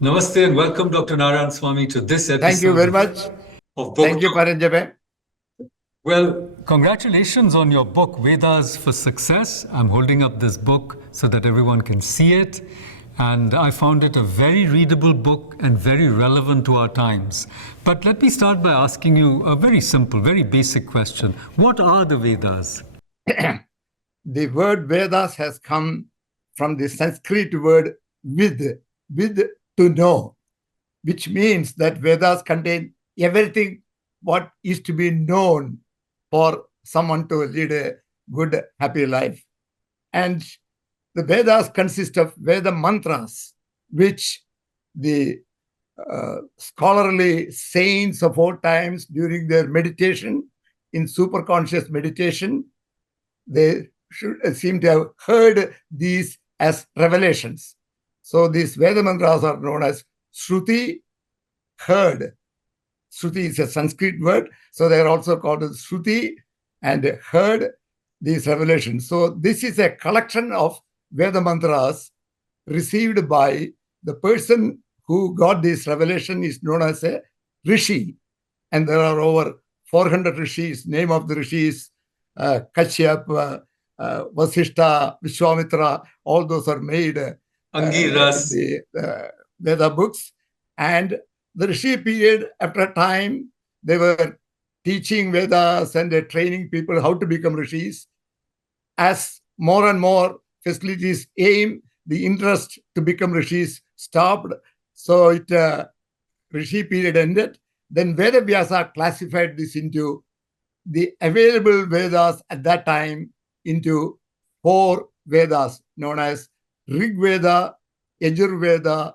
Namaste and welcome, Dr. Narayanaswami, to this episode. Thank you very much. Of book. Thank you, Paranjape. Well, congratulations on your book, Vedas for Success. I'm holding up this book so that everyone can see it. And I found it a very readable book and very relevant to our times. But let me start by asking you a very simple, very basic question. What are the Vedas? The word Vedas has come from the Sanskrit word with to know, which means that Vedas contain everything what is to be known for someone to lead a good, happy life. And the Vedas consist of Veda mantras, which the scholarly saints of old times during their meditation, in superconscious meditation, they should seem to have heard these as revelations. So these Veda mantras are known as Shruti, heard. Shruti is a Sanskrit word, so they are also called as Shruti and heard these revelations. So this is a collection of Veda mantras received by the person who got this revelation is known as a Rishi. And there are over 400 Rishis. Name of the Rishis, Kashyap, Vasishta, Vishwamitra, all those are made Angiras. The Veda books. And the Rishi period, after a time, they were teaching Vedas and training people how to become Rishis. As more and more facilities aim, the interest to become Rishis stopped. So Rishi period ended. Then Veda Vyasa classified this into the available Vedas at that time into 4 Vedas known as Rig Veda, Yajur Veda,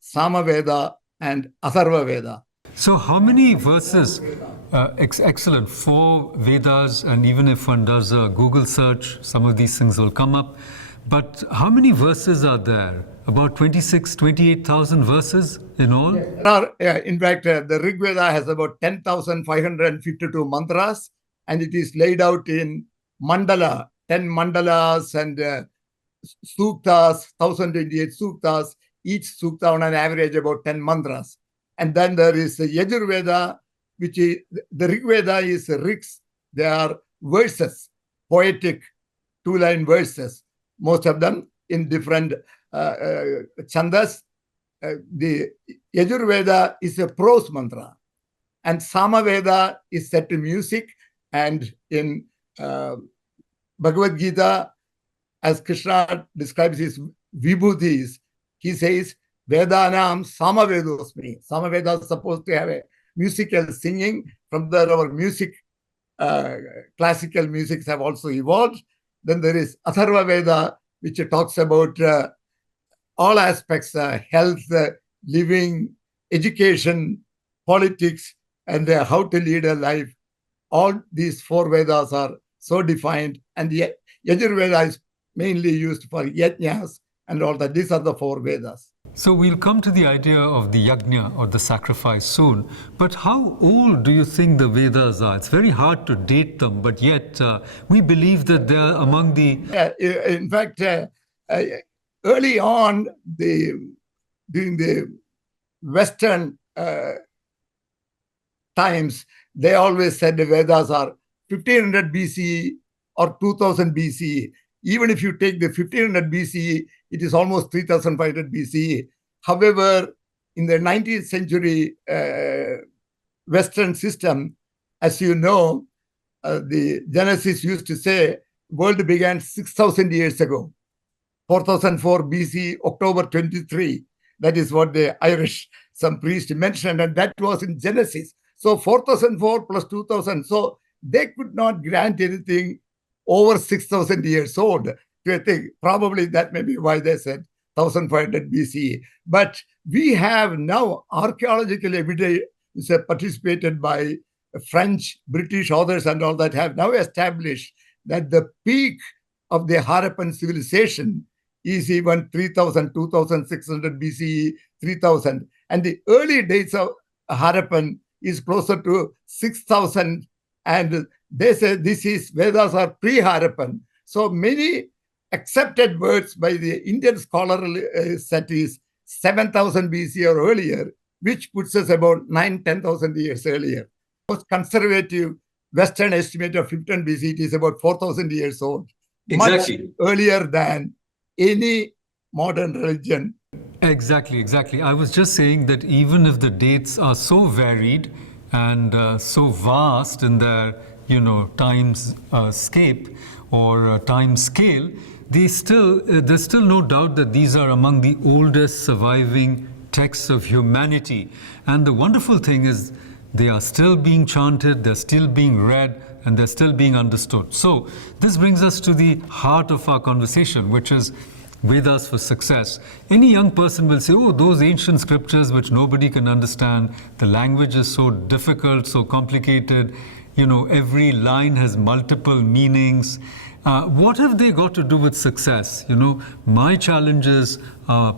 Sama Veda, and Atharva Veda. So how many verses? Excellent. 4 Vedas, and even if one does a Google search, some of these things will come up. But how many verses are there? About 28,000 verses in all? In fact, the Rig Veda has about 10,552 mantras, and it is laid out in mandala, 10 mandalas and suktas, 1,028 suktas, each sukta on an average about 10 mantras. And then there is the Yajur Veda, which is the Rig Veda is rigs. They are verses, poetic 2-line verses, most of them in different chandas. The Yajur Veda is a prose mantra, and Sama Veda is set to music. And in Bhagavad Gita, as Krishna describes his vibhutis, he says, Vedanam Samavedosmi. Samaveda is supposed to have a musical singing. From there, our music, classical musics have also evolved. Then there is Atharva Veda, which talks about all aspects, health, living, education, politics, and how to lead a life. All these 4 Vedas are so defined. And the Yajur Veda is mainly used for yajnas and all that. These are the 4 Vedas. So we'll come to the idea of the yajna or the sacrifice soon. But how old do you think the Vedas are? It's very hard to date them, but yet we believe that they're among the... In fact, early on, during the Western times, they always said the Vedas are 1500 BCE or 2000 BCE. Even if you take the 1500 BCE, it is almost 3500 BCE. However, in the 19th century Western system, as you know, the Genesis used to say world began 6,000 years ago, 4004 BC, October 23. That is what the Irish, some priest mentioned, and that was in Genesis. So 4004 plus 2000. So they could not grant anything over 6,000 years old. I think probably that may be why they said 1500 BCE. But we have now archaeological evidence participated by French, British authors and all that have now established that the peak of the Harappan civilization is even 3,000, 2,600 BCE, 3,000. And the early days of Harappan is closer to 6,000. And they say this is Vedas are pre-Harappan. So many accepted words by the Indian scholarly set is 7,000 BC or earlier, which puts us about 10,000 years earlier. Most conservative Western estimate of 15 BC, it is about 4,000 years old. Exactly. Much earlier than any modern religion. Exactly. I was just saying that even if the dates are so varied and so vast in their, timescape or time scale, there's still no doubt that these are among the oldest surviving texts of humanity. And the wonderful thing is they are still being chanted, they're still being read, and they're still being understood. So this brings us to the heart of our conversation, which is Vedas for success. Any young person will say, oh, those ancient scriptures which nobody can understand, the language is so difficult, so complicated, every line has multiple meanings. What have they got to do with success? My challenge is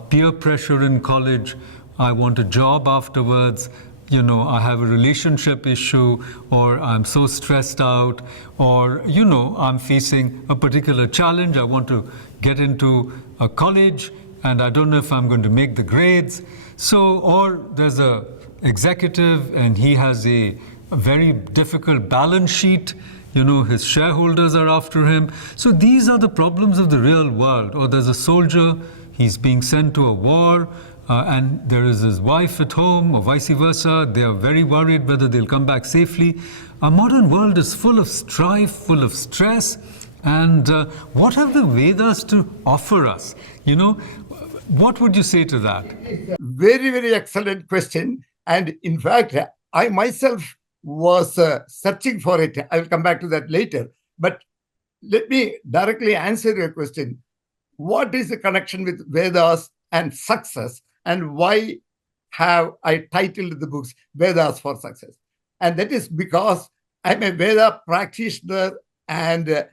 peer pressure in college. I want a job afterwards. I have a relationship issue, or I'm so stressed out, or, I'm facing a particular challenge. I want to get into a college and I don't know if I'm going to make the grades. So, or there's a executive and he has a very difficult balance sheet. His shareholders are after him. So these are the problems of the real world. Or there's a soldier, he's being sent to a war, and there is his wife at home, or vice versa. They are very worried whether they'll come back safely. Our modern world is full of strife, full of stress. And what have the Vedas to offer us? What would you say to that? Very, very excellent question. And in fact, I myself was searching for it. I will come back to that later. But let me directly answer your question. What is the connection with Vedas and success? And why have I titled the books Vedas for Success? And that is because I'm a Veda practitioner, and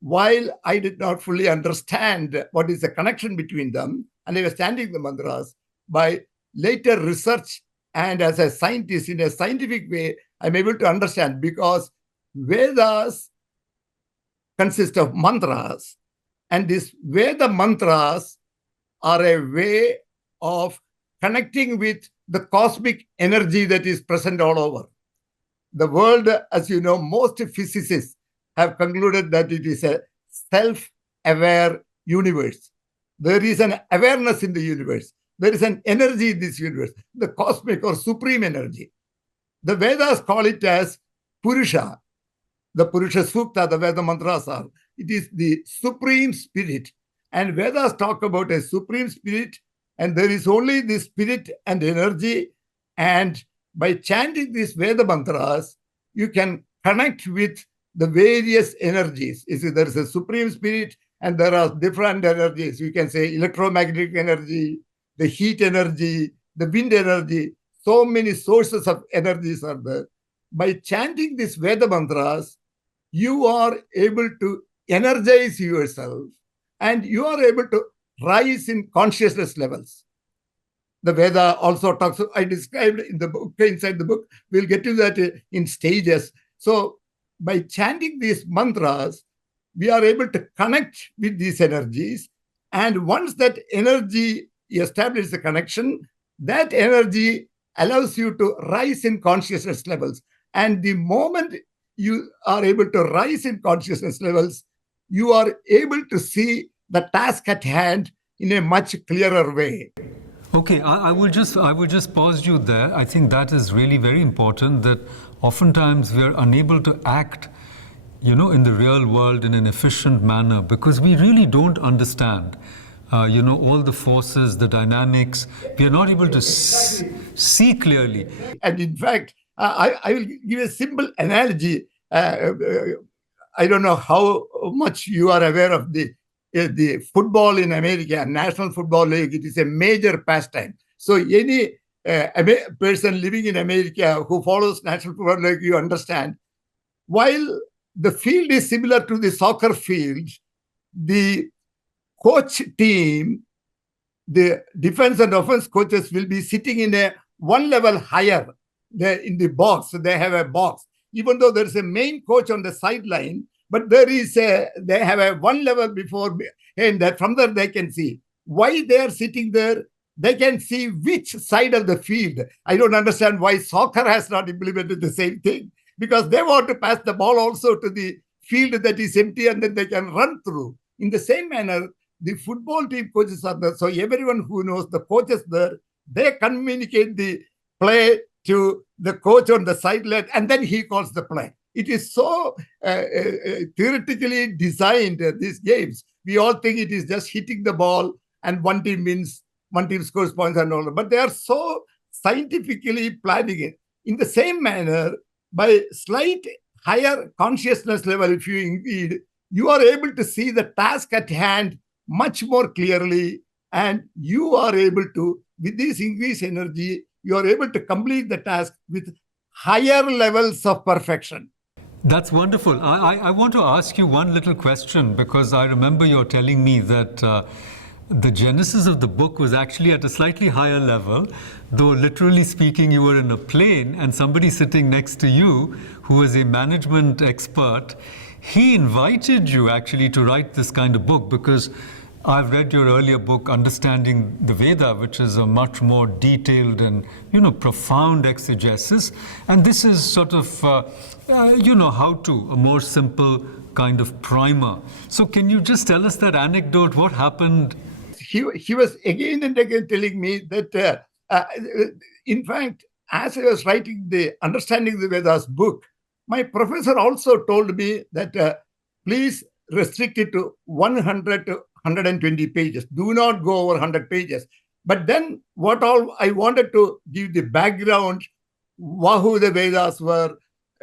while I did not fully understand what is the connection between them, and I was chanting the mantras, by later research and as a scientist in a scientific way, I'm able to understand, because Vedas consist of mantras, and these Veda mantras are a way of connecting with the cosmic energy that is present all over. The world, as you know, most physicists have concluded that it is a self-aware universe. There is an awareness in the universe. There is an energy in this universe, the cosmic or supreme energy. The Vedas call it as Purusha. The Purusha Sukta, the Veda mantras are. It is the supreme spirit. And Vedas talk about a supreme spirit, and there is only the spirit and energy. And by chanting these Veda mantras, you can connect with the various energies. You see, there is a supreme spirit, and there are different energies. You can say electromagnetic energy, the heat energy, the wind energy. So many sources of energies are there. By chanting these Veda mantras, you are able to energize yourself, and you are able to rise in consciousness levels. The Veda also talks, I described in the book, inside the book, we'll get to that in stages. So by chanting these mantras, we are able to connect with these energies. And once that energy establishes a connection, that energy allows you to rise in consciousness levels. And the moment you are able to rise in consciousness levels, you are able to see the task at hand in a much clearer way. Okay, I will just pause you there. I think that is really very important, that oftentimes we are unable to act, in the real world in an efficient manner because we really don't understand, all the forces, the dynamics. We are not able to see clearly. And in fact, I will give a simple analogy. I don't know how much you are aware of the football in America, National Football League. It is a major pastime. So any person living in America who follows National Football League, you understand. While the field is similar to the soccer field, the coach team, the defense and offense coaches will be sitting in a one level higher. In the box. They have a box. Even though there's a main coach on the sideline, but they have a one level before, and that from there they can see. Why they are sitting there? they can see which side of the field. I don't understand why soccer has not implemented the same thing, because they want to pass the ball also to the field that is empty and then they can run through. In the same manner, the football team coaches are there. So everyone who knows the coaches there, they communicate the play to the coach on the sideline and then he calls the play. It is so theoretically designed, these games. We all think it is just hitting the ball and one team wins, one team scores points and all that. But they are so scientifically planning it. In the same manner, by slight higher consciousness level, if you indeed, you are able to see the task at hand much more clearly, and you are able to, with this increased energy, you are able to complete the task with higher levels of perfection. That's wonderful. I want to ask you one little question, because I remember you're telling me that the genesis of the book was actually at a slightly higher level, though literally speaking, you were in a plane and somebody sitting next to you who was a management expert, he invited you actually to write this kind of book, because I've read your earlier book, Understanding the Veda, which is a much more detailed and, profound exegesis. And this is sort of, how to, a more simple kind of primer. So can you just tell us that anecdote? What happened? He was again and again telling me that, in fact, as I was writing the Understanding the Vedas book, my professor also told me that please restrict it to 100 to 120 pages. Do not go over 100 pages. But then what all I wanted to give the background, who the Vedas were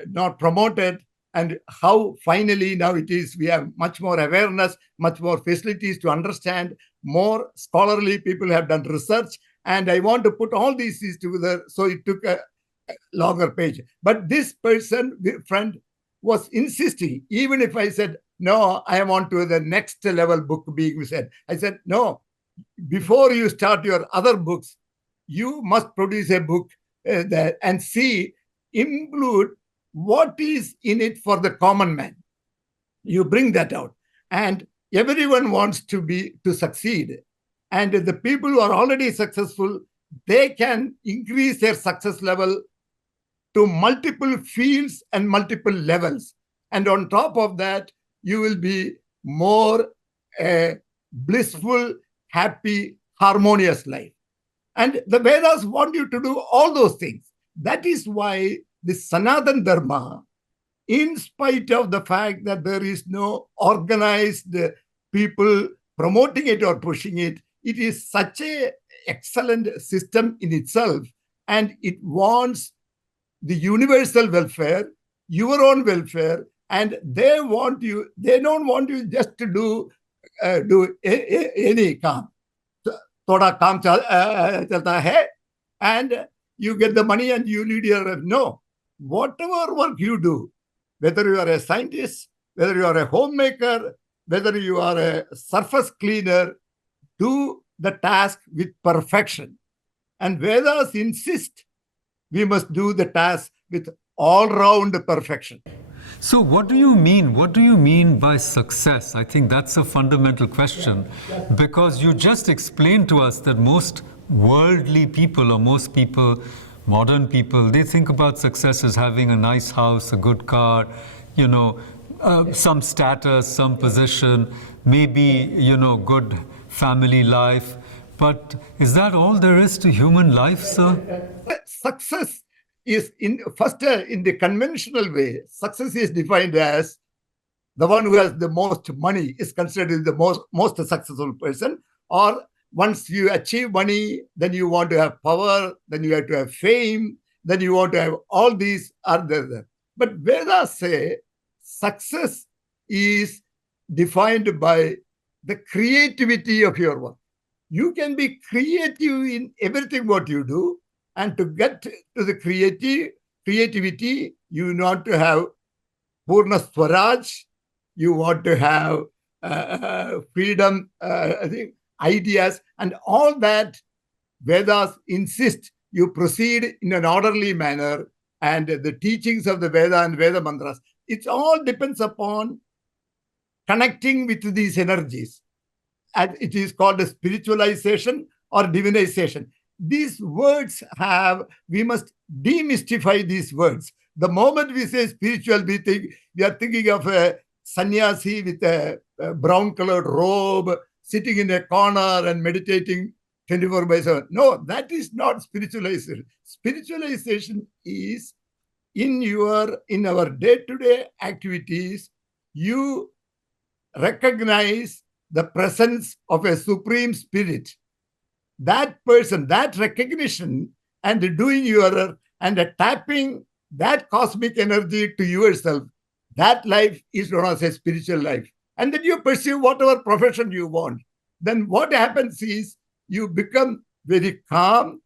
not promoted, and how finally now it is, we have much more awareness, much more facilities to understand, more scholarly people have done research, and I want to put all these things together. So it took a longer page. But this friend was insisting, even if I said, no, I want to the next level book being said. I said, no, before you start your other books, you must produce a book and see, include what is in it for the common man. You bring that out. And everyone wants to succeed. And the people who are already successful, they can increase their success level to multiple fields and multiple levels. And on top of that, you will be more blissful, happy, harmonious life. And the Vedas want you to do all those things. That is why the Sanatana Dharma, in spite of the fact that there is no organized people promoting it or pushing it, it is such an excellent system in itself. And it wants the universal welfare, your own welfare, and they don't want you just to do any काम. Thoda काम chalta hai, and you get the money and you lead your life. No, whatever work you do, whether you are a scientist, whether you are a homemaker, whether you are a surface cleaner, do the task with perfection. And Vedas insist we must do the task with all-round perfection. So what do you mean? What do you mean by success? I think that's a fundamental question, because you just explained to us that most worldly people, or most people, modern people, they think about success as having a nice house, a good car, some status, some position, maybe, good family life. But is that all there is to human life, sir? Success is in the conventional way, success is defined as the one who has the most money is considered the most successful person. Or once you achieve money, then you want to have power, then you have to have fame, then you want to have all these are there. But Vedas say success is defined by the creativity of your work. You can be creative in everything what you do, and to get to the creativity, you want to have Purna Swaraj, you want to have freedom, ideas, and all that Vedas insist you proceed in an orderly manner, and the teachings of the Veda and Veda mantras, it all depends upon connecting with these energies. And it is called a spiritualization or divinization. These words we must demystify these words. The moment we say spiritual, we are thinking of a sannyasi with a brown colored robe sitting in a corner and meditating 24 by 7. No, that is not spiritualization. Spiritualization is in our day-to-day activities, you recognize the presence of a supreme spirit. That person, that recognition, and tapping that cosmic energy to yourself, that life is known as a spiritual life. And then you pursue whatever profession you want. Then what happens is you become very calm.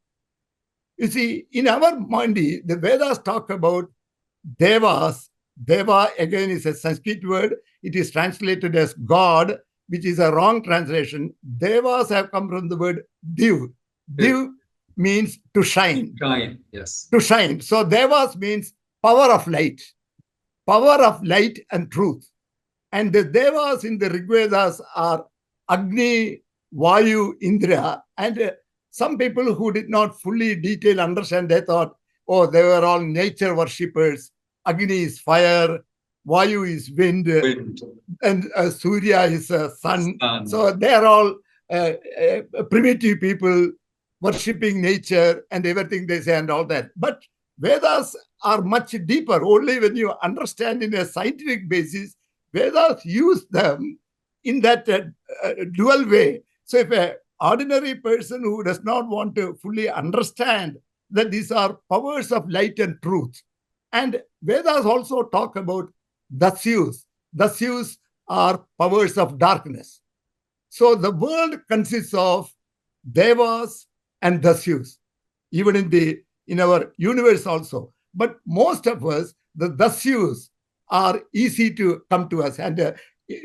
You see, in our Mandi, the Vedas talk about devas. Deva, again, is a Sanskrit word. It is translated as God, which is a wrong translation. Devas have come from the word div. Div means to shine. Shine, yes. To shine. So devas means power of light and truth. And the devas in the Rig Vedas are Agni, Vayu, Indra. And some people who did not fully detail understand, they thought, oh, they were all nature worshippers. Agni is fire, Vayu is wind. And Surya is sun. So they are all primitive people worshipping nature and everything they say and all that. But Vedas are much deeper. Only when you understand in a scientific basis, Vedas use them in that dual way. So if an ordinary person who does not want to fully understand that these are powers of light and truth, and Vedas also talk about dasyus. Dasyus are powers of darkness. So the world consists of devas and dasyus, even in our universe also. But most of us, the dasyus are easy to come to us. And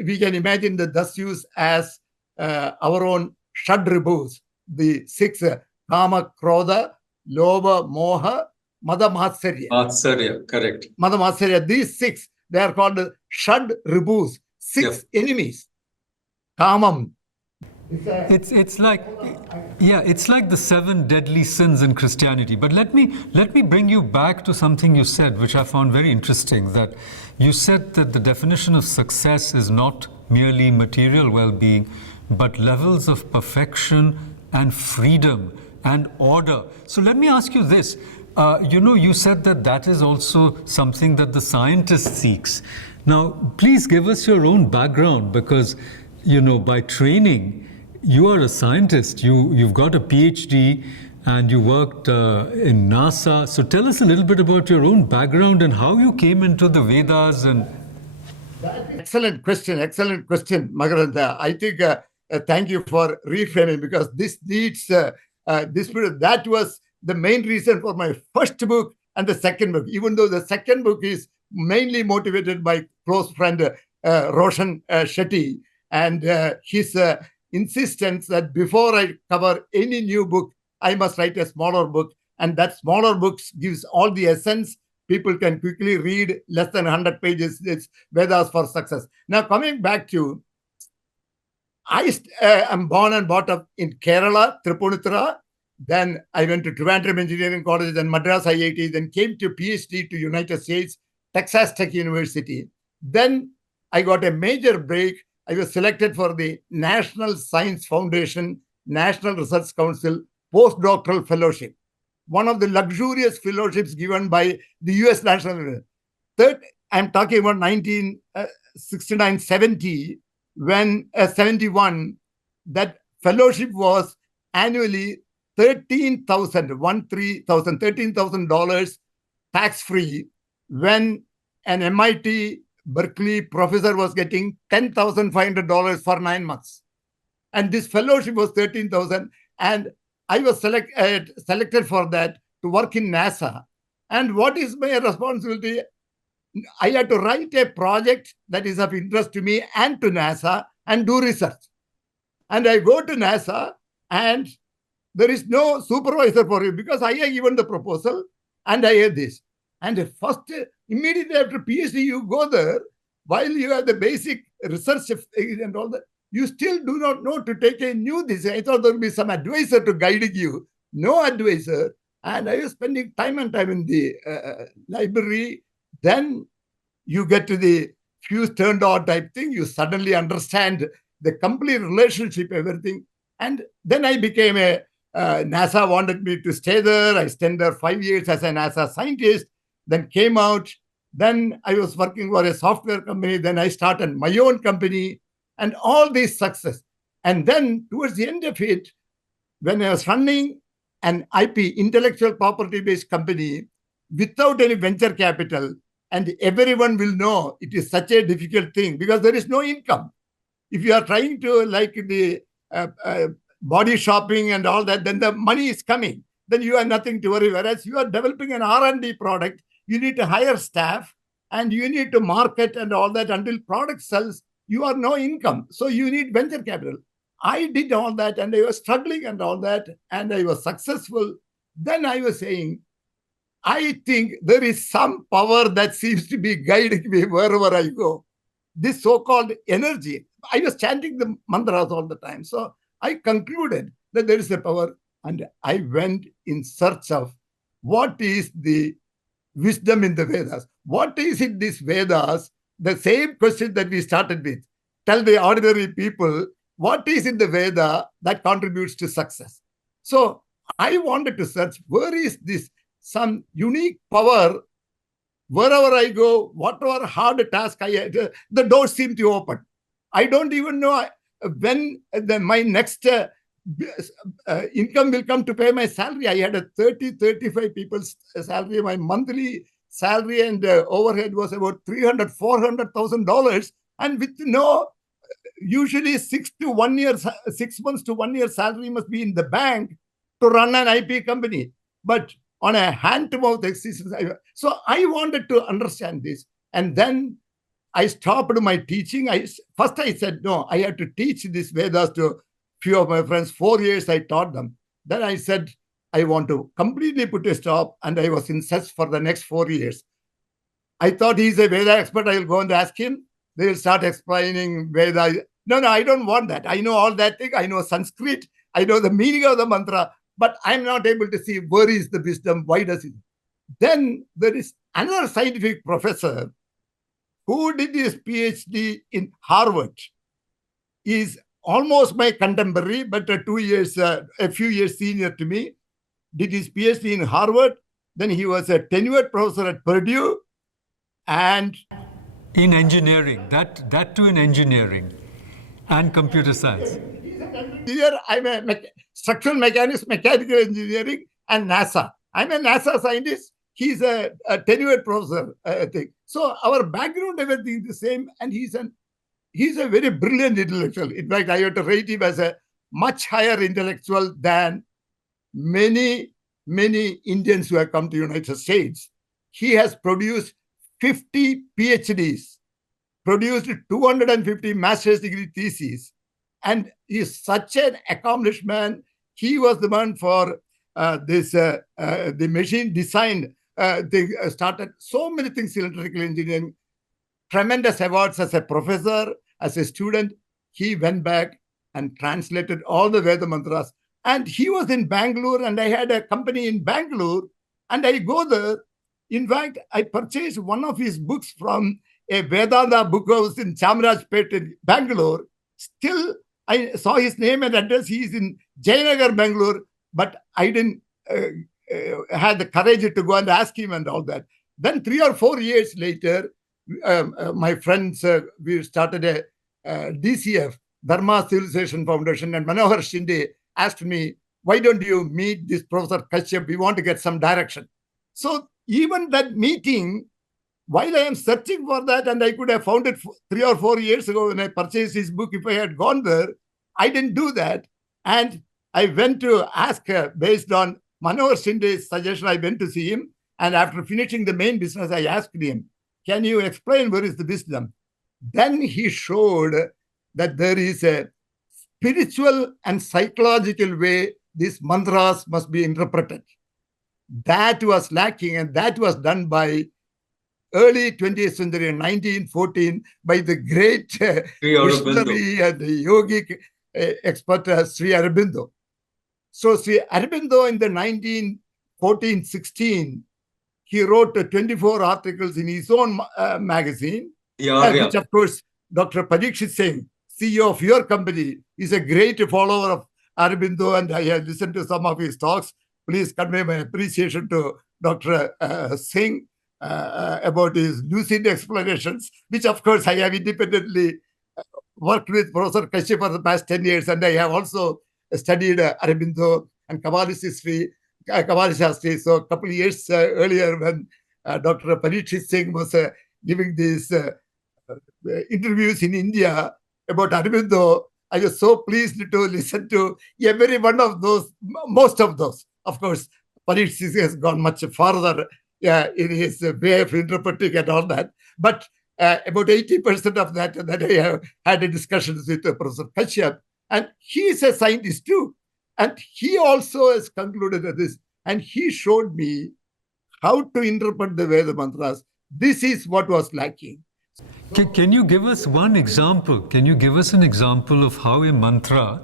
we can imagine the dasyus as our own shadribus, the six, kama, krodha, lobha, moha, mada, matsarya. Matsarya, correct. Mada, matsarya, these six, they are called shadribus, six enemies. Kamam. It's like the 7 deadly sins in Christianity. But let me bring you back to something you said, which I found very interesting. That you said that the definition of success is not merely material well-being, but levels of perfection and freedom and order. So let me ask you this. You said that is also something that the scientist seeks. Now, please give us your own background, because, by training, you are a scientist. You've got a PhD and you worked in NASA. So tell us a little bit about your own background and how you came into the Vedas. And Excellent question, Makarand. I think thank you for reframing, because this needs that was the main reason for my first book and the second book, even though the second book is mainly motivated by close friend Roshan Shetty and his insistence that before I cover any new book, I must write a smaller book. And that smaller book gives all the essence. People can quickly read, less than 100 pages. It's Vedas for Success. Now, coming back to, I am born and brought up in Kerala, Tripunithura. Then I went to Trivandrum Engineering College, then Madras IIT, then came to PhD to United States, Texas Tech University. Then I got a major break. I was selected for the National Science Foundation, National Research Council postdoctoral fellowship, one of the luxurious fellowships given by the US National University. Third, I'm talking about 1969-70, when 71, that fellowship was annually $13,000 tax-free, when an MIT Berkeley professor was getting $10,500 for 9 months. And this fellowship was $13,000. And I was selected for that to work in NASA. And what is my responsibility? I had to write a project that is of interest to me and to NASA and do research. And I go to NASA and there is no supervisor for you, because I have given the proposal and I have this. And first, immediately after PhD, you go there while you have the basic research and all that. You still do not know to take a new decision. I thought there would be some advisor to guide you. No advisor. And I was spending time and time in the library. Then you get to the fuse turned on type thing. You suddenly understand the complete relationship, everything. And then I became a NASA wanted me to stay there. I stayed there 5 years as a NASA scientist, then came out. Then I was working for a software company. Then I started my own company and all this success. And then towards the end of it, when I was running an IP, intellectual property based company, without any venture capital, and everyone will know it is such a difficult thing because there is no income. If you are trying to like the body shopping and all that, then the money is coming. Then you have nothing to worry. Whereas you are developing an R&D product, you need to hire staff and you need to market and all that until product sells. You are no income. So you need venture capital. I did all that and I was struggling and all that and I was successful. Then I was saying, I think there is some power that seems to be guiding me wherever I go. This so-called energy. I was chanting the mantras all the time. So I concluded that there is a power and I went in search of what is the wisdom in the Vedas. What is in these Vedas? The same question that we started with. Tell the ordinary people what is in the Veda that contributes to success. So I wanted to search where is this some unique power. Wherever I go, whatever hard task I had, the doors seem to open. I don't even know when my next income will come to pay my salary. I had a 35 people's salary. My monthly salary and overhead was about $300,000, $400,000. And with no, usually 6 months to 1 year salary must be in the bank to run an IP company. But on a hand-to-mouth existence. So I wanted to understand this. And then I stopped my teaching. First I said, no, I have to teach this Vedas to a few of my friends. 4 years I taught them. Then I said, I want to completely put a stop. And I was in search for the next 4 years. I thought he's a Veda expert. I will go and ask him. They will start explaining Veda. No, I don't want that. I know all that thing. I know Sanskrit. I know the meaning of the mantra. But I'm not able to see where is the wisdom, why does it? Then there is another scientific professor who did his PhD in Harvard. Is almost my contemporary, but a few years senior to me. Did his PhD in Harvard. Then he was a tenured professor at Purdue. And in engineering, that too in engineering and computer science. Here I'm a structural mechanics, mechanical engineering, and NASA. I'm a NASA scientist. He's a tenured professor, I think. So our background, everything is the same, and he's a very brilliant intellectual. In fact, I have to rate him as a much higher intellectual than many Indians who have come to the United States. He has produced 50 PhDs, produced 250 master's degree theses, and he's such an accomplished man. He was the one for the machine design. They started so many things in electrical engineering, tremendous awards as a professor, as a student. He went back and translated all the Veda mantras. And he was in Bangalore, and I had a company in Bangalore, and I go there. In fact, I purchased one of his books from a Vedanta book house in Chamarajpet in Bangalore. Still, I saw his name and address. He is in Jayanagar, Bangalore, but I didn't have the courage to go and ask him and all that. Then 3 or 4 years later, my friends, we started a DCF, Dharma Civilization Foundation, and Manohar Shinde asked me, why don't you meet this Professor Kashyap? We want to get some direction. So even that meeting, while I am searching for that, and I could have found it 3 or 4 years ago when I purchased his book, if I had gone there, I didn't do that. And I went to ask based on Manohar Shinde's suggestion, I went to see him. And after finishing the main business, I asked him, can you explain where is the wisdom? Then he showed that there is a spiritual and psychological way these mantras must be interpreted. That was lacking, and that was done by early 20th century, in 1914, by the great Sri Aurobindo. missionary and yogic expert Sri Aurobindo. So Sri Aurobindo in the 1914-16, he wrote 24 articles in his own magazine, Yeah, which of course Dr. Parikshit Singh, CEO of your company, is a great follower of Aurobindo, and I have listened to some of his talks. Please convey my appreciation to Dr. Singh about his lucid explanations, which of course I have independently worked with Professor Kashi for the past 10 years, and I have also studied Aurobindo and Kabbalist history, Kabbalist history. So a couple of years earlier, when Dr. Parikshit Singh was giving these interviews in India about Aurobindo, I was so pleased to listen to every one of those, most of those. Of course, Parikshit has gone much further in his way of interpreting and all that. But about 80% of that I have had discussions with Professor Kashyap, and he is a scientist too. And he also has concluded this, and he showed me how to interpret the Veda mantras. This is what was lacking. Can you give us one example? Can you give us an example of how a mantra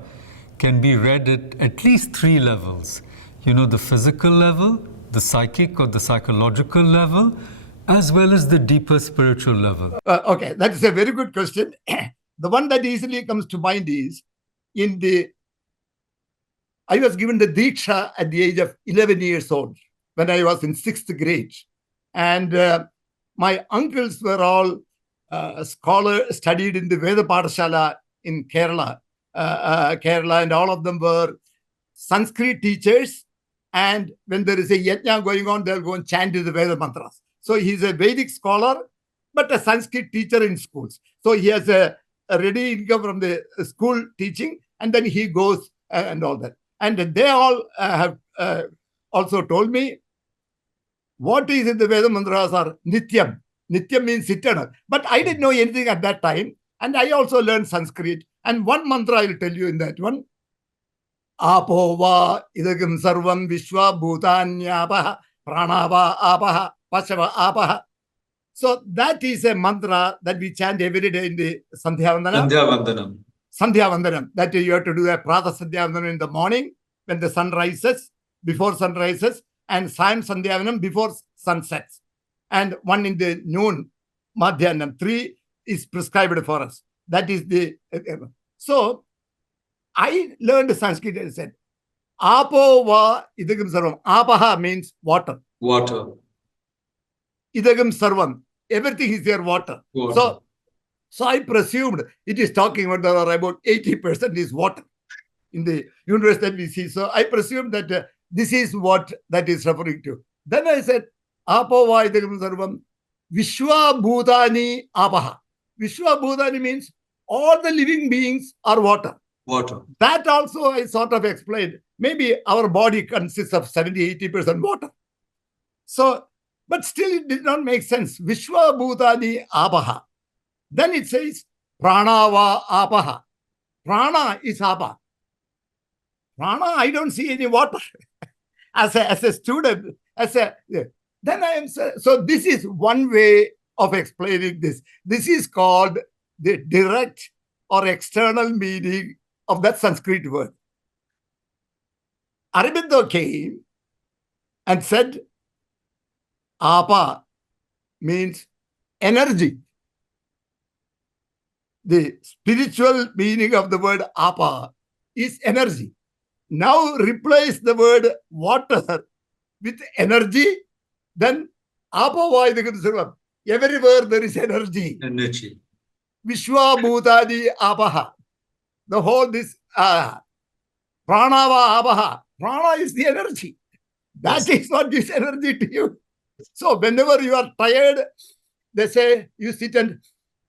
can be read at least three levels? You know, the physical level, the psychic or the psychological level, as well as the deeper spiritual level. Okay, that is a very good question. The one that easily comes to mind is I was given the Diksha at the age of 11 years old when I was in 6th grade. And my uncles were all scholars, studied in the Veda Padashala in Kerala, and all of them were Sanskrit teachers. And when there is a yajna going on, they'll go and chant the Veda mantras. So he's a Vedic scholar, but a Sanskrit teacher in schools. So he has a ready income from the school teaching, and then he goes and all that. And they all have also told me what is in the Veda mantras are Nityam. Nityam means eternal. But I didn't know anything at that time. And I also learned Sanskrit. And one mantra I will tell you in that one. Apo va idagam sarvam vishwa bhutanyapaha pranava apaha pachava apaha. So that is a mantra that we chant every day in the Sandhya Vandanam. Sandhya Vandanam. Sandhya Vandanam. That you have to do a Pratha Sandhya Vandanam in the morning when the sun rises, before sun rises, and Sayam Sandhya Vandanam before sun sets. And one in the noon, Madhyanam. 3 is prescribed for us. That is the... So, I learned Sanskrit and said, Apo va idagam sarvam. Apaha means water. Water. Idagam sarvam. Everything is there, water. So I presumed it is talking about there are about 80% is water in the universe that we see. So I presumed that this is what that is referring to. Then I said, Apo va idagam sarvam. Vishwa bhutani apaha. Vishwa bhutani means all the living beings are water. Water. That also I sort of explained. Maybe our body consists of 70-80% water. So, but still it did not make sense. Vishwa bhutani apaha. Then it says pranava apaha. Prana is apa. Prana, I don't see any water. as a student, then I am so this is one way of explaining this. This is called the direct or external meaning of that Sanskrit word. Aurobindo came and said, Apa means energy. The spiritual meaning of the word Apa is energy. Now replace the word water with energy, then Apa va idagam sarvam. Everywhere there is energy. Energy. Vishwa bhutani apaha. The whole this pranava apaha. Prana is the energy. That is what gives energy to you. So whenever you are tired, they say you sit and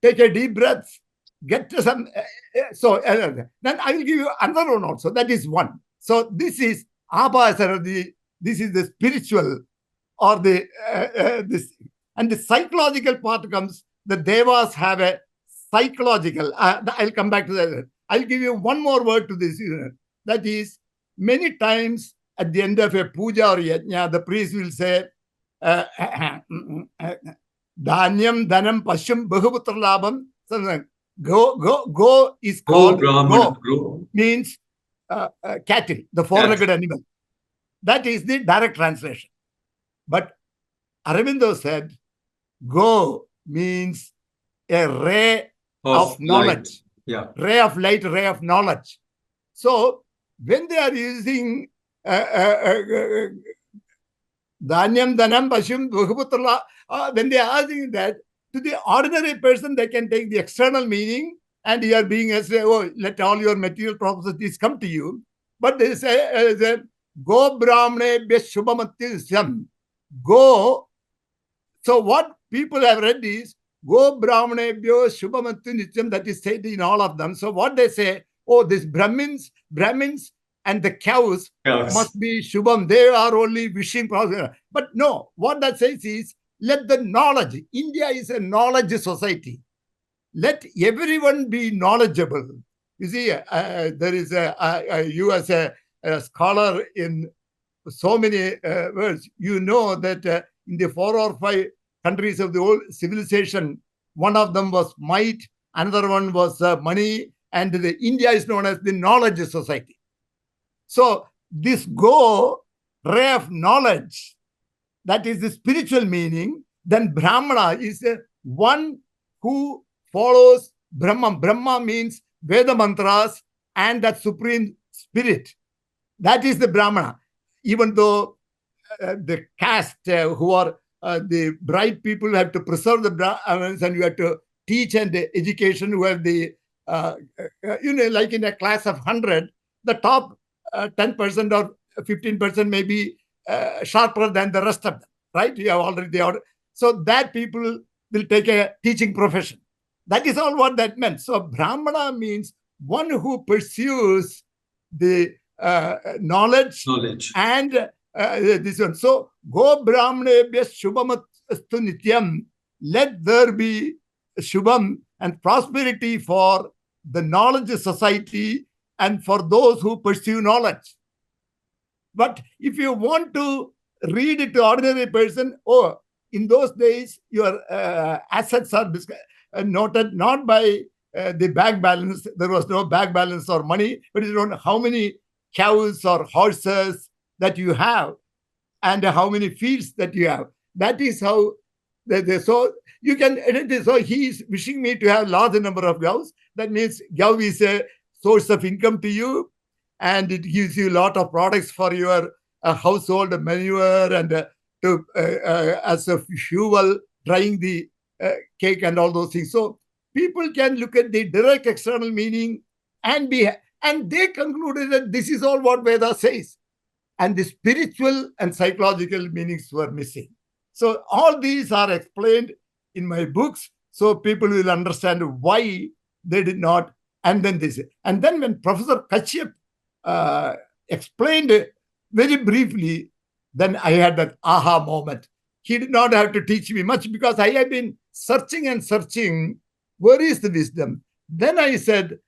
take a deep breath, get to some. Then I will give you another one also. That is one. So this is apa as energy. This is the spiritual or the this, and the psychological part comes. The devas have a psychological. I'll come back to that. I'll give you one more word to this. That is, many times at the end of a puja or yajna, the priest will say, Dhanyam, Dhanam, Pashum, Bahuputra Labham. Go is Go, called Brahmana, go, go. means cattle, the four-legged animal. That is the direct translation. But Aurobindo said, go means a ray of knowledge. Light. Yeah. Ray of light, ray of knowledge. So when they are using Dhanyam, Dhanam, Pashum, Bhuputra, when they are asking that, to the ordinary person, they can take the external meaning and you are being say, oh, let all your material properties come to you. But they say, go brahmane shubhamatyam. Go. So what people have read is, go brahmanebhyo shubhamatyu nityam, that is said in all of them. So what they say, oh, this Brahmins and the cows must be shubham. They are only wishing prosperity. But no, what that says is, let the knowledge. India is a knowledge society. Let everyone be knowledgeable. You see, there is you as a scholar in so many words, you know that in the 4 or 5 countries of the old civilization, one of them was might, another one was money, and India is known as the knowledge society. So this go, ray of knowledge, that is the spiritual meaning. Then Brahmana is one who follows Brahman. Brahma means Veda mantras and that supreme spirit. That is the Brahmana. Even though the caste who are the bright people have to preserve the Brahmins, and you have to teach and education who have the, like in a class of 100, the top 10% or 15% may be sharper than the rest of them, right? You have already ordered. So that people will take a teaching profession. That is all what that meant. So Brahmana means one who pursues the knowledge and this one. So go brahmanebhya shubhamastu nityam. Let there be shubham and prosperity for the knowledge society and for those who pursue knowledge. But if you want to read it to ordinary person, oh, in those days your assets are noted not by the bank balance. There was no bank balance or money, but you don't know how many cows or horses that you have and how many fields that you have. That is how so you can edit it. So he is wishing me to have large number of cows. That means cow is a source of income to you, and it gives you a lot of products for your household manure and as a fuel, drying the cake and all those things. So people can look at the direct external meaning and they concluded that this is all what Veda says. And the spiritual and psychological meanings were missing. So all these are explained in my books, so people will understand why they did not. And then this. And then when Professor Kashyap explained it very briefly, then I had that aha moment. He did not have to teach me much because I have been searching and searching. Where is the wisdom? Then I said,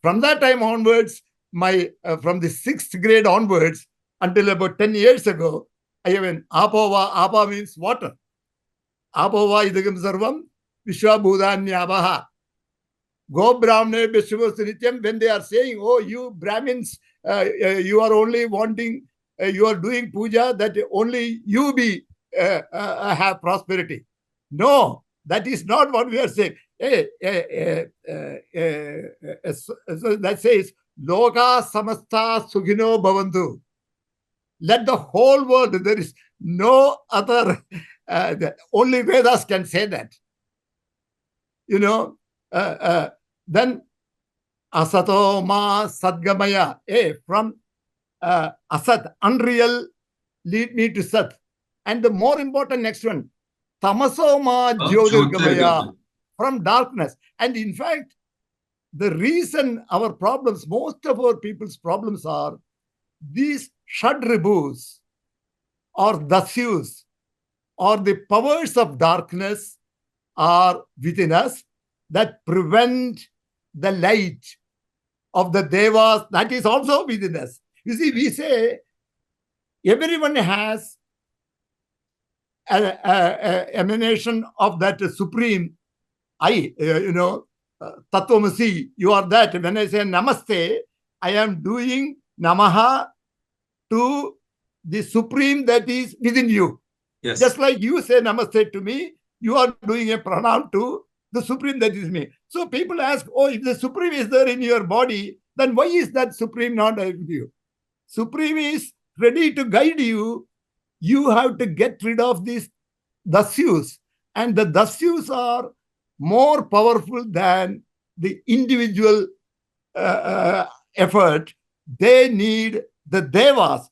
from that time onwards, from the 6th grade onwards, until about 10 years ago, I have an apava. Apa means water. Apava idagam sarvam vishwabhudanyabaha. Go brahmane bishwasunityam. When they are saying, oh, you Brahmins, you are only wanting, you are doing puja that only you have prosperity. No, that is not what we are saying. So that says, Loka samasta sukhino bhavantu. Let the whole world, there is no other, only Vedas can say that. Then asato ma sadgamaya, from asat, unreal, lead me to sat. And the more important next one, tamaso ma jyotirgamaya, from darkness. And in fact, the reason our problems, most of our people's problems are these shadribus or dasyus or the powers of darkness are within us that prevent the light of the devas. That is also within us. You see, we say everyone has emanation of that supreme I, Tattvamasi, you are that. When I say Namaste, I am doing Namaha to the supreme that is within you. Yes. Just like you say Namaste to me, you are doing a pranam to the supreme that is me. So people ask, oh, if the supreme is there in your body, then why is that supreme not with you? Supreme is ready to guide you. You have to get rid of these dasyus. And the dasyus are more powerful than the individual effort. They need the devas.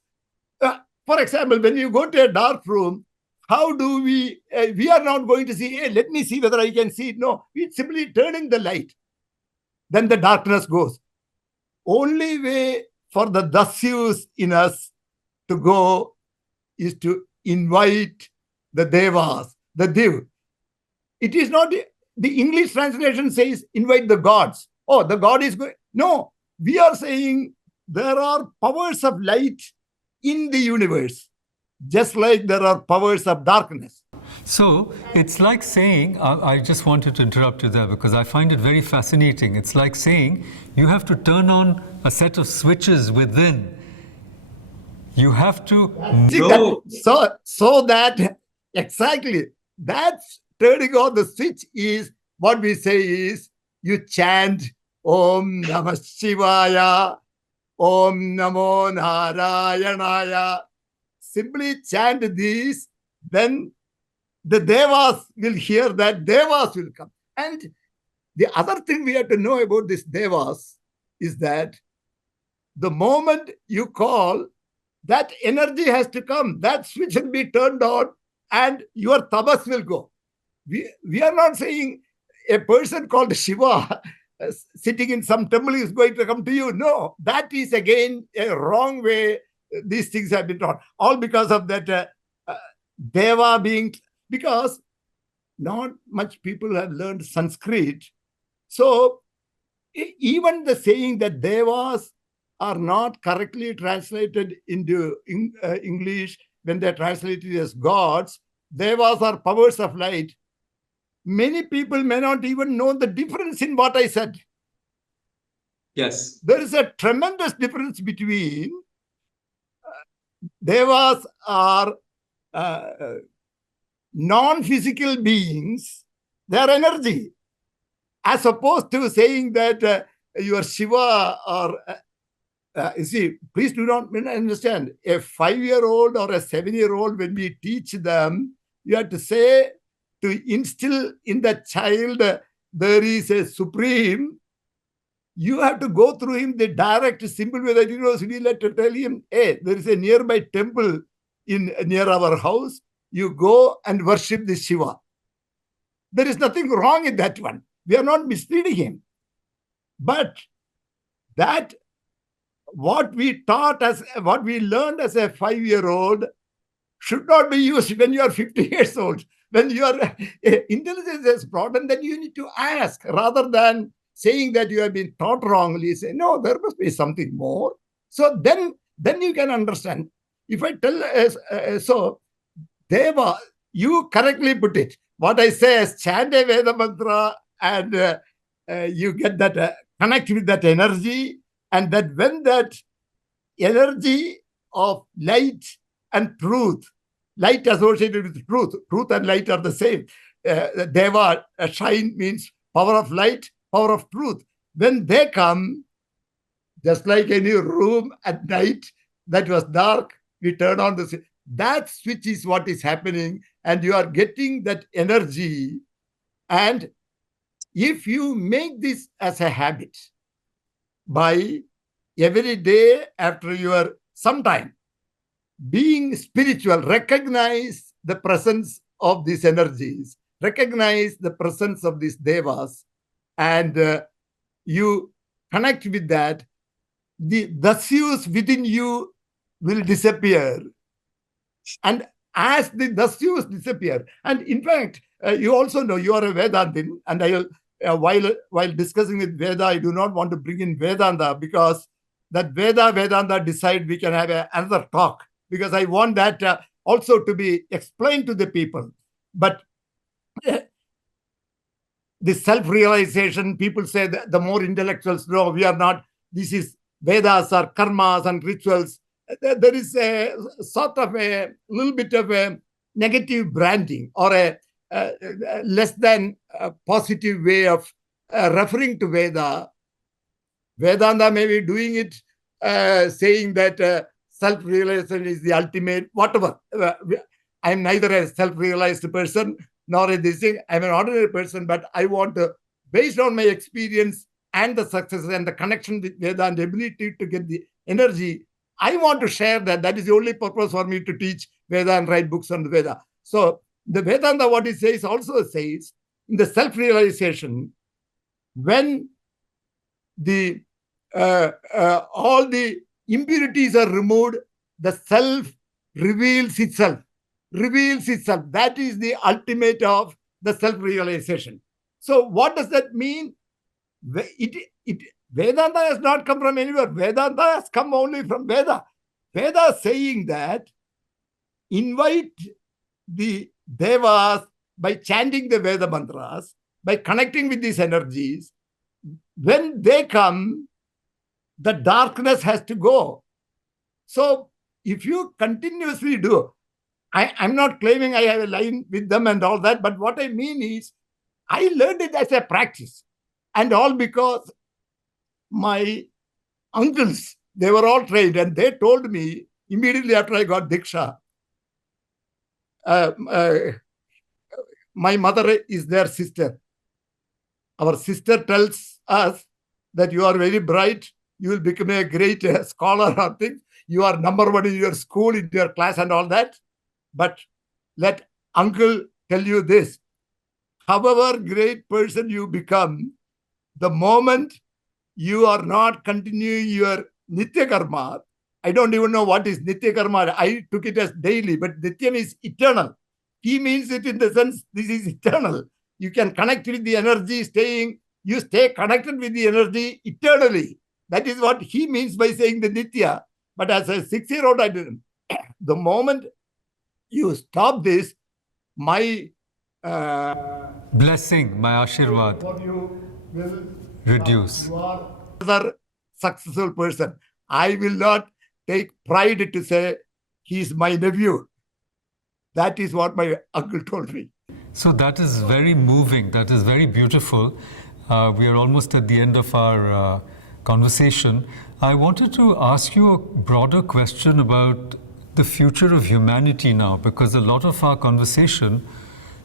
For example, when you go to a dark room, how do we are not going to see, hey, let me see whether I can see it. No, it's simply turning the light. Then the darkness goes. Only way for the dasyus in us to go is to invite the devas, the div. It is not, the English translation says invite the gods. Oh, the God is going. No, we are saying there are powers of light in the universe, just like there are powers of darkness. So it's like saying, I just wanted to interrupt you there because I find it very fascinating. It's like saying you have to turn on a set of switches within. You have to No. So that exactly that's turning on the switch is what we say is you chant Om Namah Shivaya, Om Namo Narayanaya. Simply chant these, then the devas will hear that, devas will come. And the other thing we have to know about this devas is that the moment you call, that energy has to come, that switch will be turned on and your tamas will go. We are not saying a person called Shiva sitting in some temple is going to come to you. No, that is again a wrong way these things have been taught. All because of that Deva being, because not much people have learned Sanskrit. So even the saying that Devas are not correctly translated into English when they're translated as gods, Devas are powers of light. Many people may not even know the difference in what I said. Yes. There is a tremendous difference between Devas are non-physical beings, they are energy. As opposed to saying that your Shiva or, you see, please do not understand, a 5-year-old or a 7-year-old, when we teach them, you have to say, to instill in the child, there is a supreme, you have to go through him the direct, simple way that, we let to tell him, hey, there is a nearby temple near our house, you go and worship the Shiva. There is nothing wrong in that one. We are not misleading him. But that, what we taught as, what we learned as a 5-year-old should not be used when you are 50 years old. When your intelligence is broadened, then you need to ask, rather than saying that you have been taught wrongly, say, no, there must be something more. So then you can understand. If I tell, so Deva, you correctly put it. What I say is chant a Veda mantra and you get that, connect with that energy, and that when that energy of light and truth, light associated with truth and light are the same. Deva, shine means power of light, power of truth. When they come, just like any room at night that was dark, we turn on the switch. That switch is what is happening, and you are getting that energy. And if you make this as a habit, by every day after your sometime being spiritual, recognize the presence of these energies, recognize the presence of these devas, and you connect with that, the dasyus within you will disappear. And as the dasyus disappear, and in fact, you also know you are a Vedantin, and I will, while discussing with Veda, I do not want to bring in Vedanta, because that Vedanta decide we can have another talk, because I want that also to be explained to the people. But the self-realization, people say that the more intellectuals know, we are not, this is Vedas or karmas and rituals. There is a sort of a little bit of a negative branding or a less than a positive way of referring to Vedanta may be doing it, saying that self-realization is the ultimate, whatever. I'm neither a self-realized person nor a this thing. I'm an ordinary person, but I want to, based on my experience and the success and the connection with Veda and the ability to get the energy, I want to share that. That is the only purpose for me to teach Veda and write books on the Veda. So the Vedanta, what it says, also says in the self-realization, when the all the impurities are removed, the self reveals itself. That is the ultimate of the self-realization. So what does that mean? Vedanta has not come from anywhere. Vedanta has come only from Veda. Veda saying that invite the devas by chanting the Veda mantras, by connecting with these energies. When they come, the darkness has to go. So if you continuously do, I'm not claiming I have a line with them and all that, but what I mean is I learned it as a practice, and all because my uncles, they were all trained, and they told me immediately after I got Diksha, my mother is their sister. Our sister tells us that you are very bright, you will become a great scholar or things. You are number one in your school, in your class and all that. But let uncle tell you this. However great person you become, the moment you are not continuing your Nitya Karma, I don't even know what is Nitya Karma. I took it as daily, but Nityam is eternal. He means it in the sense this is eternal. You can connect with the energy, you stay connected with the energy eternally. That is what he means by saying the Nitya. But as a 6-year-old, I didn't. The moment you stop this, my blessing, my ashirwad, for you will reduce. You are another successful person. I will not take pride to say he's my nephew. That is what my uncle told me. So that is very moving. That is very beautiful. We are almost at the end of our conversation. I wanted to ask you a broader question about the future of humanity now, because a lot of our conversation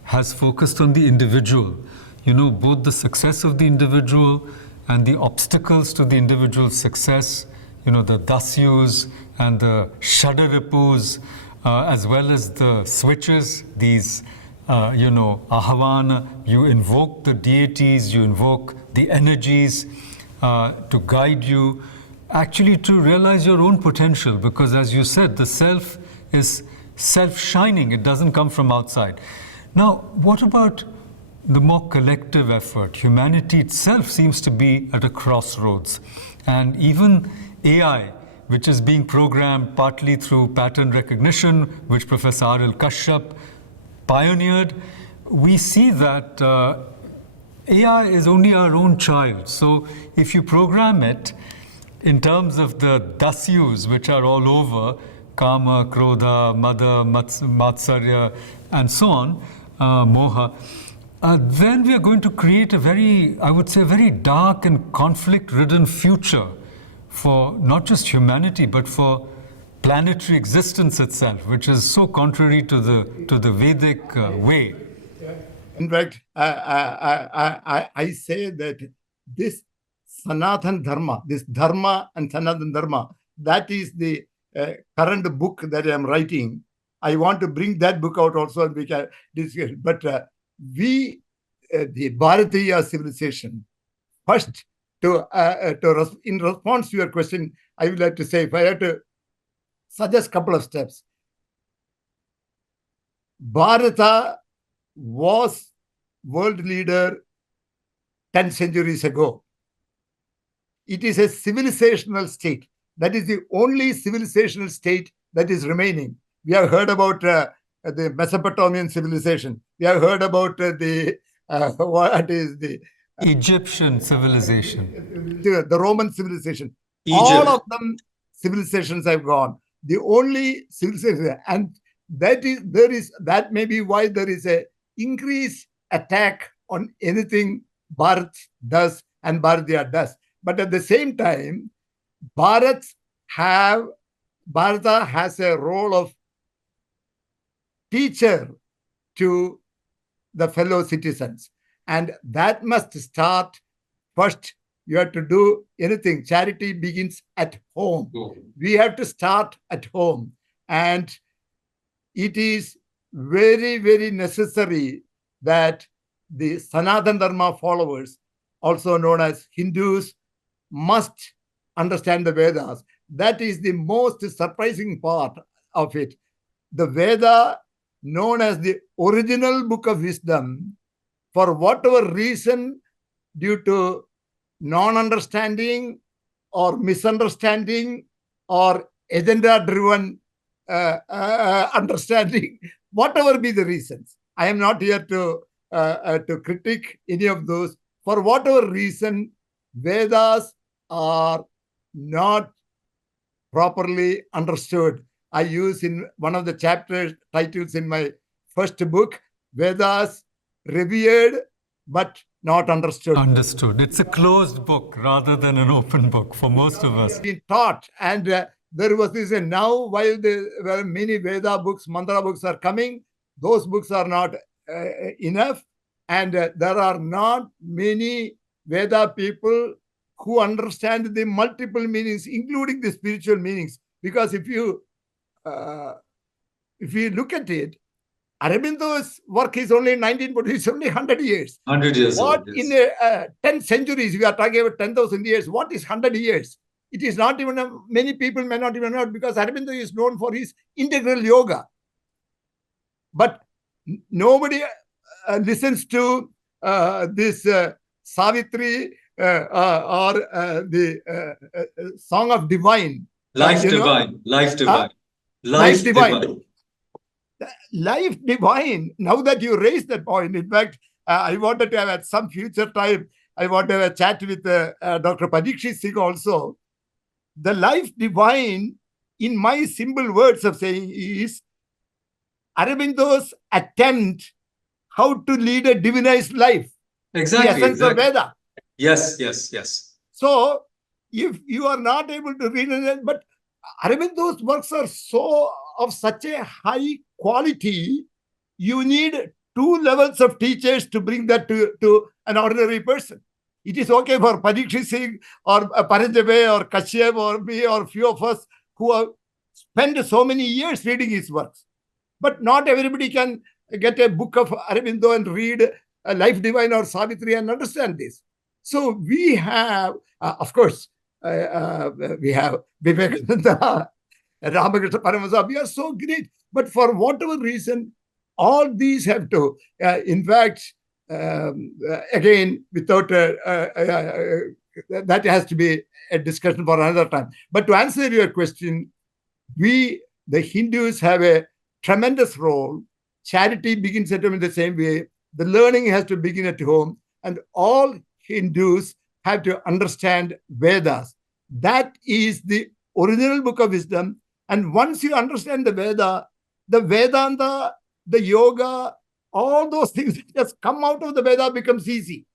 has focused on the individual. You know, both the success of the individual and the obstacles to the individual's success, you know, the dasyus and the shadaripus, as well as the switches, these, ahavana, you invoke the deities, you invoke the energies to guide you, actually to realize your own potential, because as you said, the self is self-shining, it doesn't come from outside. Now, what about the more collective effort? Humanity itself seems to be at a crossroads, and even AI, which is being programmed partly through pattern recognition, which Professor R.L. Kashyap pioneered, we see that AI is only our own child. So if you program it in terms of the dasyus, which are all over, kama, krodha, mada, matsarya, and so on, moha, then we are going to create a very, I would say, very dark and conflict-ridden future for not just humanity, but for planetary existence itself, which is so contrary to the Vedic way. In fact, I say that this Sanatan Dharma, this Dharma and Sanatan Dharma, that is the current book that I am writing. I want to bring that book out also, and we can discuss. But the Bharatiya civilization, first, in response to your question, I would like to say, if I had to suggest a couple of steps, Bharata was world leader 10 centuries ago. It is a civilizational state. That is the only civilizational state that is remaining. We have heard about the Mesopotamian civilization. We have heard about what is the Egyptian civilization. the Roman civilization. Egypt. All of them civilizations have gone. The only civilization, and that may be why there is a increased attack on anything Bharat does and Bharatiya does. But at the same time, Bharata has a role of teacher to the fellow citizens, and that must start first. You have to do anything. Charity begins at home. We have to start at home, and it is very, very necessary that the Sanatana Dharma followers, also known as Hindus, must understand the Vedas. That is the most surprising part of it. The Veda, known as the original book of wisdom, for whatever reason, due to non-understanding or misunderstanding or agenda-driven understanding, whatever be the reasons. I am not here to critique any of those. For whatever reason, Vedas are not properly understood. I use in one of the chapter titles in my first book, Vedas revered but not understood. Understood. It's a closed book rather than an open book for most of us. Been taught, and there was this. And now, while many Veda books, mantra books are coming, those books are not enough, and there are not many Veda people who understand the multiple meanings, including the spiritual meanings. Because if you look at it, Aurobindo's work is only 1940, it's only 100 years. 100 years What old, in yes. 10 centuries, we are talking about 10,000 years. What is 100 years? It is not even, many people may not even know, because Aurobindo is known for his integral yoga. But nobody listens to this Savitri or the Song of Divine. Life divine. Life divine. Life divine. Life divine. Now that you raised that point, in fact, I wanted to have at some future time, I want to have a chat with Dr. Padikshit Singh also. The life divine, in my simple words of saying, is Aurobindo's attempt how to lead a divinized life. Exactly. The essence of Veda. Yes, yes, yes. So, if you are not able to read it, but Aurobindo's works are so of such a high quality, you need 2 levels of teachers to bring that to an ordinary person. It is okay for Padikshit Singh or Paranjape or Kashyap or me or few of us who have spent so many years reading his works. But not everybody can get a book of Aurobindo and read a Life Divine or Savitri and understand this. So we have, of course, we have Vivekananda, Ramakrishna Paramasa. We are so great. But for whatever reason, all these have to, in fact, again, without that has to be a discussion for another time. But to answer your question, we, the Hindus, have a tremendous role. Charity begins at home in the same way. The learning has to begin at home. And all Hindus have to understand Vedas. That is the original book of wisdom. And once you understand the Veda, the Vedanta, the yoga, all those things that just come out of the Veda becomes easy.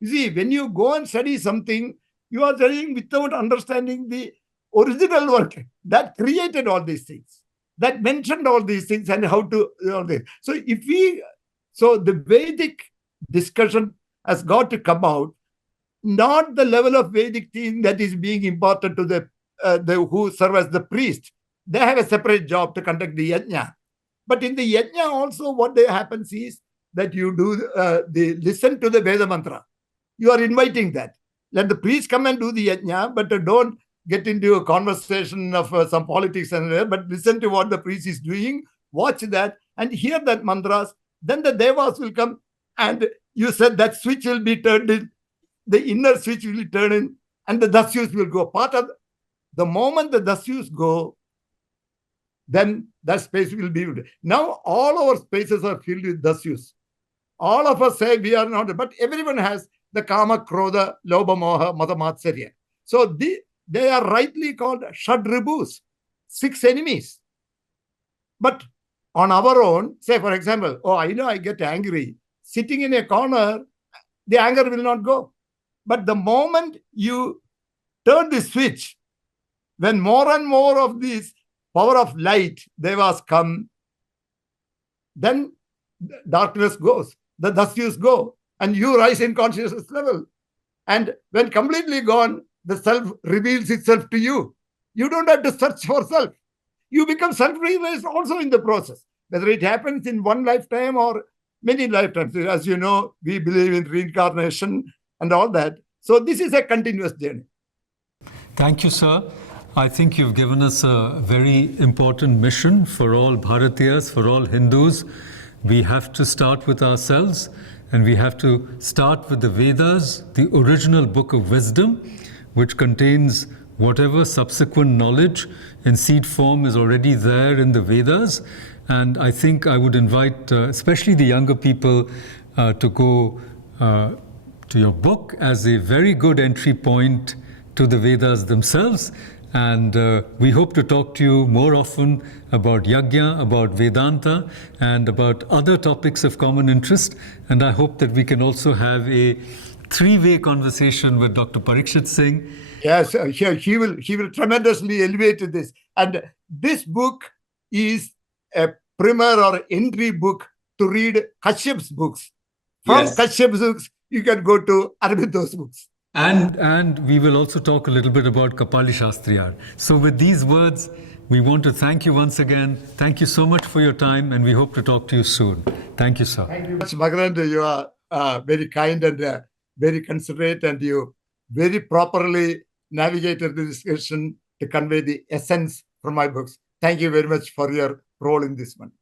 You see, when you go and study something, you are studying without understanding the original work that created all these things, that mentioned all these things and how to all this. So the Vedic discussion has got to come out, not the level of Vedic thing that is being imparted to the who serve as the priest. They have a separate job to conduct the yajna. But in the yajna also, what happens is that you do listen to the Veda mantra. You are inviting that. Let the priest come and do the yajna, but don't get into a conversation of some politics and but listen to what the priest is doing, watch that and hear that mantras. Then the devas will come and you said that switch will be turned in, the inner switch will be turned in, and the dasyus will go. Part of the moment the dasyus go, then that space will be filled. Now all our spaces are filled with dasyus. All of us say we are not, but everyone has the kama, krodha, lobha, moha, mada, matsarya. So they are rightly called shadribus, 6 enemies. But on our own, say for example, oh, I know I get angry. Sitting in a corner, the anger will not go. But the moment you turn the switch, when more and more of this power of light, devas come, then darkness goes, the dasyus go, and you rise in consciousness level. And when completely gone, the self reveals itself to you. You don't have to search for self. You become self-realized also in the process, whether it happens in one lifetime or many lifetimes. As you know, we believe in reincarnation and all that. So this is a continuous journey. Thank you, sir. I think you've given us a very important mission for all Bharatiyas, for all Hindus. We have to start with ourselves, and we have to start with the Vedas, the original book of wisdom, which contains whatever subsequent knowledge in seed form is already there in the Vedas. And I think I would invite especially the younger people to go to your book as a very good entry point to the Vedas themselves. And we hope to talk to you more often about Yajna, about Vedanta, and about other topics of common interest. And I hope that we can also have a 3-way conversation with Dr. Parikshit Singh. Yes, he will tremendously elevate this. And this book is a primer or entry book to read Kashyap's books. From Yes. Kashyap's books, you can go to Aurobindo's books. And we will also talk a little bit about Kapali Shastriyar. So with these words, we want to thank you once again. Thank you so much for your time, and we hope to talk to you soon. Thank you, sir. Thank you much, Makarand. You are very kind and very considerate, and you very properly navigated the discussion to convey the essence from my books. Thank you very much for your role in this one.